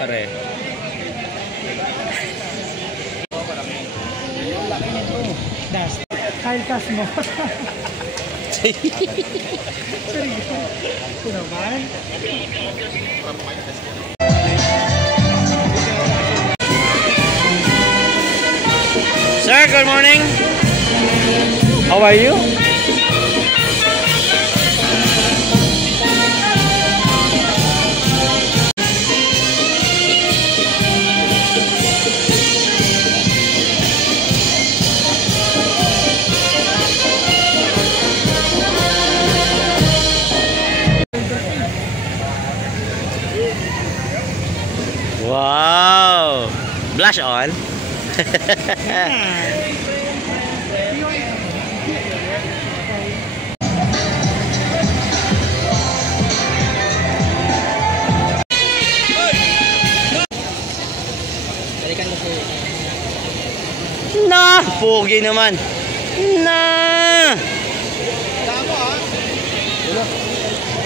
Pare. Das. Kyle Casmo. Ito naman. Sir, good morning. How are you? Wow! Blush on? Na! Pogi naman! Na!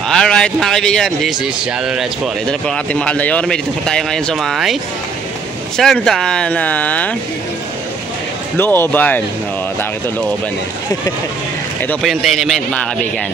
Alright mga kaibigan, this is Shallow Red Sport. Ito na po ang ating mahal na Yorme. Dito po tayo ngayon sa may Santa Ana Looban. No, tawag ito Looban eh. Ito po yung tenement mga kaibigan.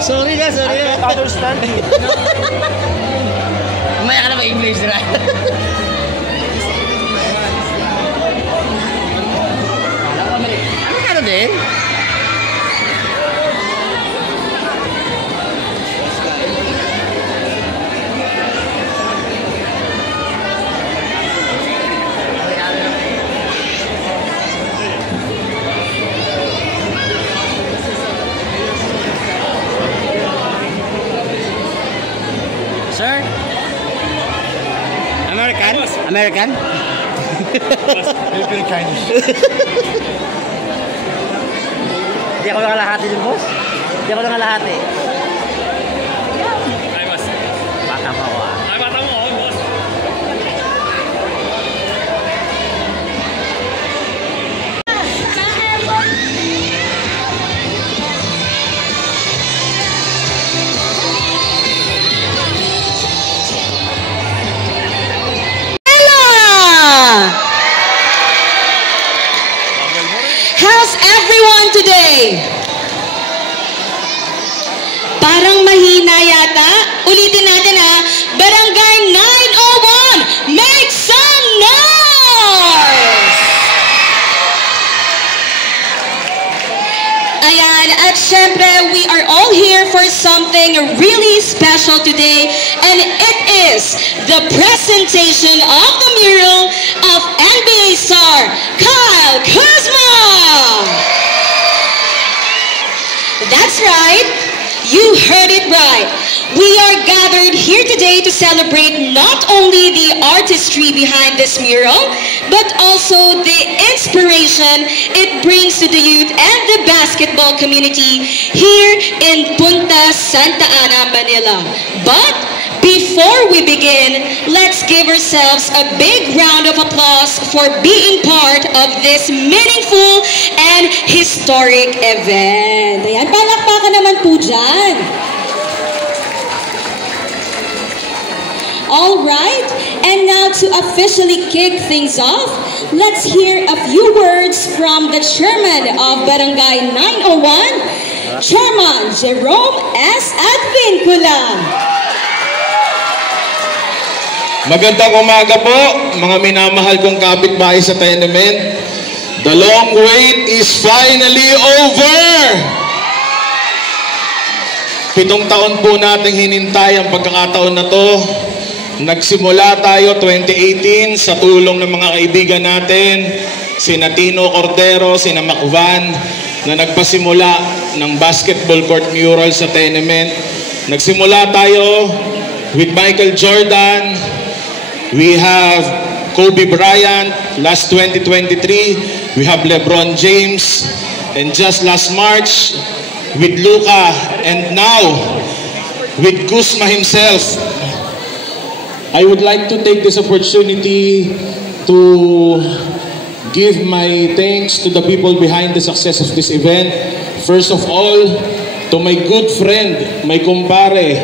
Sorry na, sorry na. I understand you. Maya ka na mag-English na. Ano din? Sir? American? American? Filipino Chinese. Hindi ako nakalahati din, boss. Hindi ako nakalahati. Ay, boss. Bata pa ako ah. Ay, bata mo ako, boss. How's everyone today? Parang mahina yata. Ulitin natin ha. Barangay 901, make some noise! Ayan, at syempre, we are all here for something really special today, and it is the presentation of the mural of NBA star Kyle Kuzma! That's right. You heard it right. We are gathered here today to celebrate not only the artistry behind this mural, but also the inspiration it brings to the youth and the basketball community here in Punta Santa Ana, Manila. But before we begin, let's give ourselves a big round of applause for being part of this meaningful and historic event. Ayan, palakpakan naman po dyan. All right, and now to officially kick things off, let's hear a few words from the chairman of Barangay 901, Chairman Jerome S. Advincula. Magandang umaga po, mga minamahal kong kapitbahay sa tenement. The long wait is finally over! 7 taon po nating hinintay ang pagkakataon na to. Nagsimula tayo 2018 sa tulong ng mga kaibigan natin, sina Tino Cordero, sina Macvan, na nagpasimula ng basketball court mural sa tenement. Nagsimula tayo with Michael Jordan. We have Kobe Bryant. Last 2023, we have LeBron James. And just last March, with Luka. And now, with Kuzma himself. I would like to take this opportunity to give my thanks to the people behind the success of this event. First of all, to my good friend, my kumpare,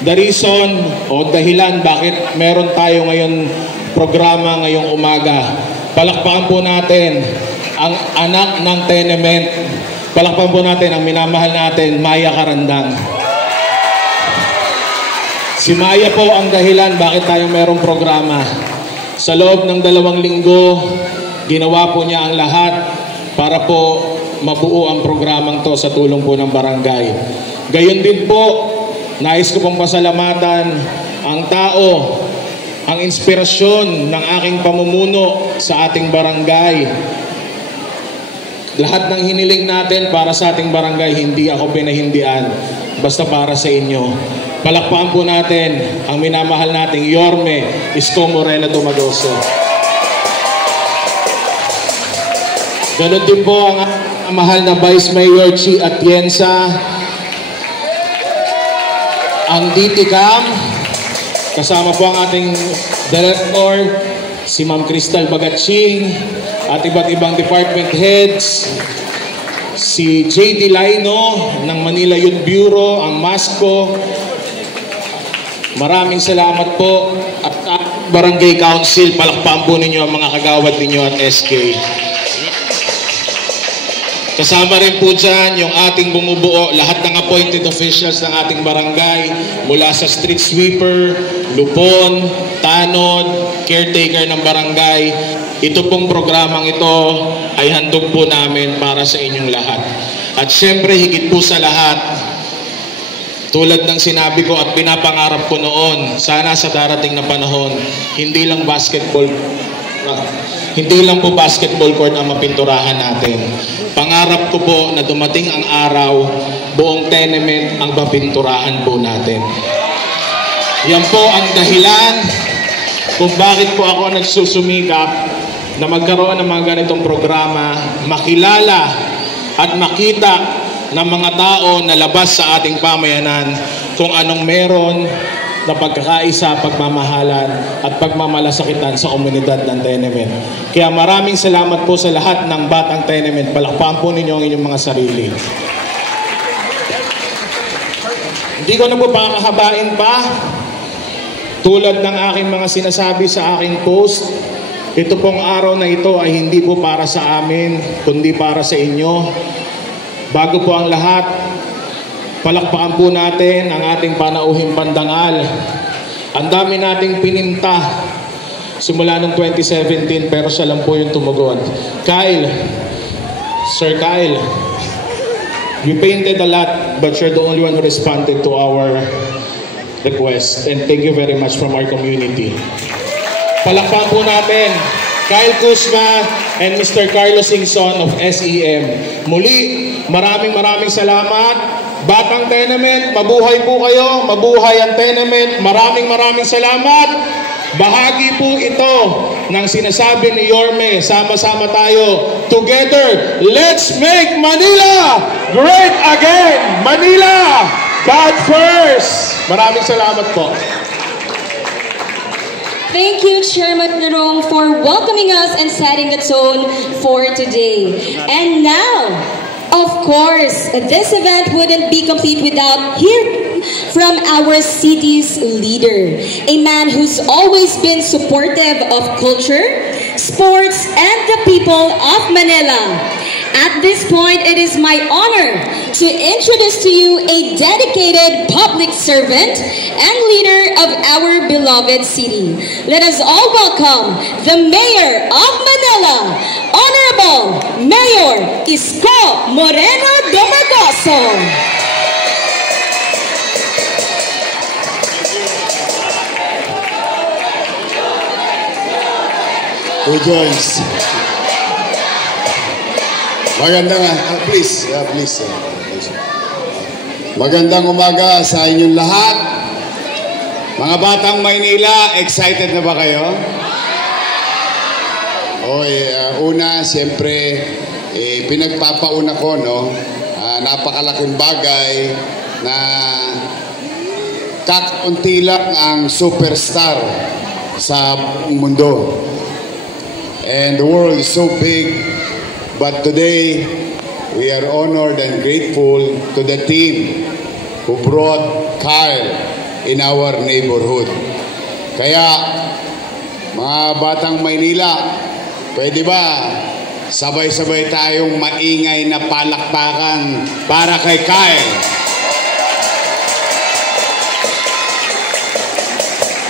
the reason o dahilan bakit meron tayo ngayon programa ngayong umaga. Palakpakan po natin ang anak ng tenement. Palakpakan po natin ang minamahal natin, Maya Karandang. Si Maya po ang dahilan bakit tayo merong programa. Sa loob ng 2 linggo, ginawa po niya ang lahat para po mabuo ang programang to sa tulong po ng barangay. Gayon din po, nais ko pong pasalamatan ang tao, ang inspirasyon ng aking pamumuno sa ating barangay. Lahat ng hiniling natin para sa ating barangay, hindi ako pinahindian, basta para sa inyo. Palakpakan po natin ang minamahal nating Yorme Isko Moreno Dumagoso. Ganon din po ang mahal na Vice Mayor Chi Atienza, ang DTCAM, kasama po ang ating Director, si Ma'am Crystal Bagatsing, at iba't ibang department heads, si JD Laino ng Manila Youth Bureau, ang MASCO. Maraming salamat po at Barangay Council, palakpakan po ninyo ang mga kagawad ninyo at SK. Kasama rin po dyan yung ating bumubuo, lahat ng appointed officials ng ating barangay, mula sa street sweeper, lupon, tanod, caretaker ng barangay. Ito pong programang ito ay handog po namin para sa inyong lahat. At syempre, higit po sa lahat, tulad ng sinabi ko at pinapangarap ko noon, sana sa darating na panahon, hindi lang po basketball court ang mapinturahan natin. Pangarap ko po na dumating ang araw, buong tenement ang mapinturahan po natin. Yan po ang dahilan kung bakit po ako nagsusumikap na magkaroon ng mga ganitong programa, makilala at makita ng mga tao na labas sa ating pamayanan kung anong meron na pagkakaisa, pagmamahalan at pagmamalasakitan sa komunidad ng tenement. Kaya maraming salamat po sa lahat ng batang tenement. Palakpakan po ninyo ang inyong mga sarili. Hindi ko na po pakakahabain pa. Tulad ng aking mga sinasabi sa aking post, ito pong araw na ito ay hindi po para sa amin, kundi para sa inyo. Bago po ang lahat, palakpakan po natin ang ating panauhing pandangal. Ang dami nating pininta simula noong 2017 pero siya lang po yung tumugon. Kyle, Sir Kyle, you painted a lot but you're the only one who responded to our request. And thank you very much from our community. Palakpakan po natin Kyle Kuzma and Mr. Carlos Singson of SEM. Muli, maraming salamat. Batang Tenement, mabuhay po kayo, mabuhay ang tenement. Maraming salamat. Bahagi po ito ng sinasabi ni Yorme, sama-sama tayo. Together, let's make Manila great again! Manila, God first! Maraming salamat po. Thank you, Chairman Nerong, for welcoming us and setting the tone for today. And now, of course, this event wouldn't be complete without hearing from our city's leader, a man who's always been supportive of culture, sports, and the people of Manila. At this point, it is my honor to introduce to you a dedicated public servant and leader of our beloved city. Let us all welcome the Mayor of Manila, Honorable Mayor Isko Moreno Domagoso. Rejoice. Please. Magandang umaga sa inyong lahat. Mga batang Maynila, excited na ba kayo? Una, siyempre, pinagpapauna ko, no? Napakalaking bagay na kakunti lang ang superstar sa mundo. And the world is so big. But today, we are honored and grateful to the team who brought Kyle in our neighborhood. Kaya, mga batang Maynila, pwede ba sabay-sabay tayong maingay na palakpakan para kay Kyle?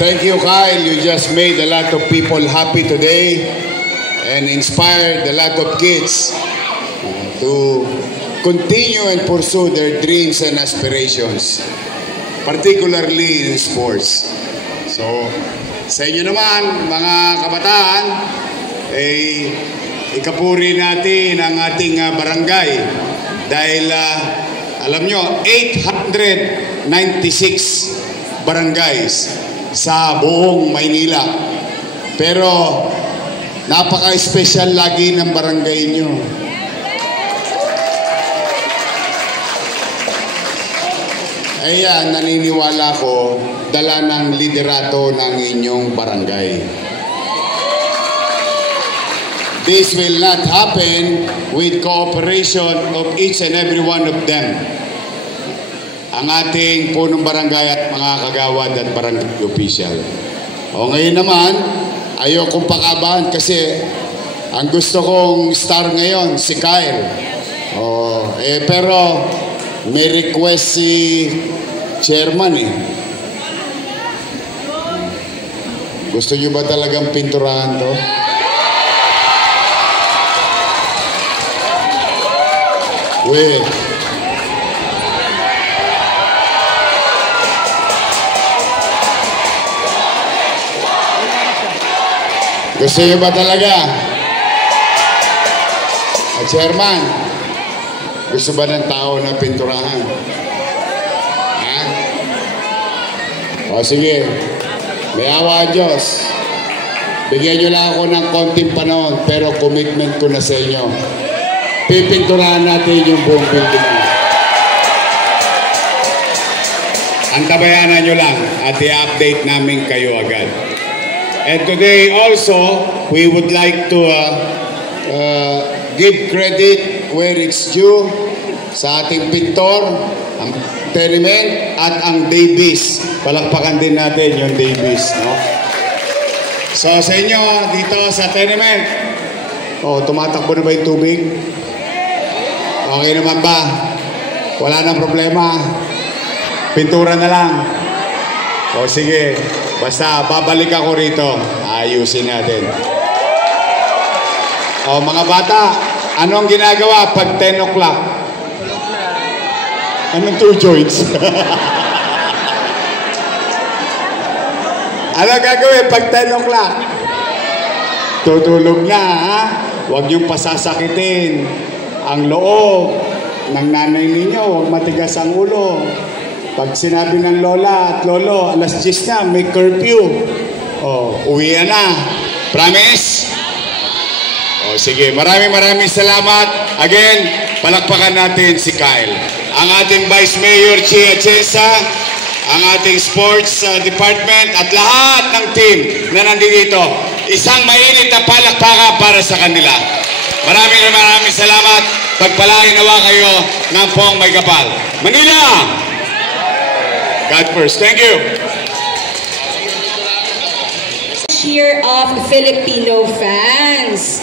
Thank you, Kyle. You just made a lot of people happy today and inspired a lot of kids to continue and pursue their dreams and aspirations, particularly in sports. So, sa inyo naman, mga kabataan, ikapuri natin ang ating barangay dahil alam nyo, 896 barangays sa buong Maynila. Pero napaka-special lagi ng barangay nyo. Ayan, naniniwala ko, dala ng liderato ng inyong barangay. This will not happen with cooperation of each and every one of them. Ang ating punong barangay at mga kagawad at barangay official. O ngayon naman, ayokong pakabahan kasi ang gusto kong star ngayon, si Kyle. Oh, pero may request si chairman eh. Gusto nyo ba talagang pinturahan to? Wait. Gusto nyo ba talaga? Chairman, gusto ba ng tao na pinturahan? Ha? O sige, may awa Diyos. Bigyan nyo lang ako ng konting panahon, pero commitment ko na sa inyo. Pipinturahan natin yung buong building. Antabayanan nyo lang at i-update namin kayo agad. And today also, we would like to give credit where it's due sa ating pintor, ang Tenement at ang Davis. Palakpakan din natin yung Davis, no? So sa inyo, dito sa Tenement, tumatakbo na ba yung tubig? Okay naman ba? Wala nang problema. Pintura na lang. O sige, basta babalik ako rito. Ayusin natin. O mga bata, anong ginagawa pag 10 o'clock? Anong 2 joints? Anong gagawin pag 10 o'clock? Tutulog na, ha? Huwag niyong pasasakitin ang loob ng nanay ninyo. Huwag matigas ang ulo. Pag sinabi ng lola at lolo, alas 10 na, may curfew. Uwi na. Promise? Sige, maraming salamat. Again, palakpakan natin si Kyle. Ang ating Vice Mayor Chia Chesa, ang ating Sports Department at lahat ng team na nandito. Isang mainit na palakpakan para sa kanila. Maraming salamat. Pagpalain nawa kayo ng Pong May Kapal. Manila! God first. Thank you. Cheer of Filipino fans.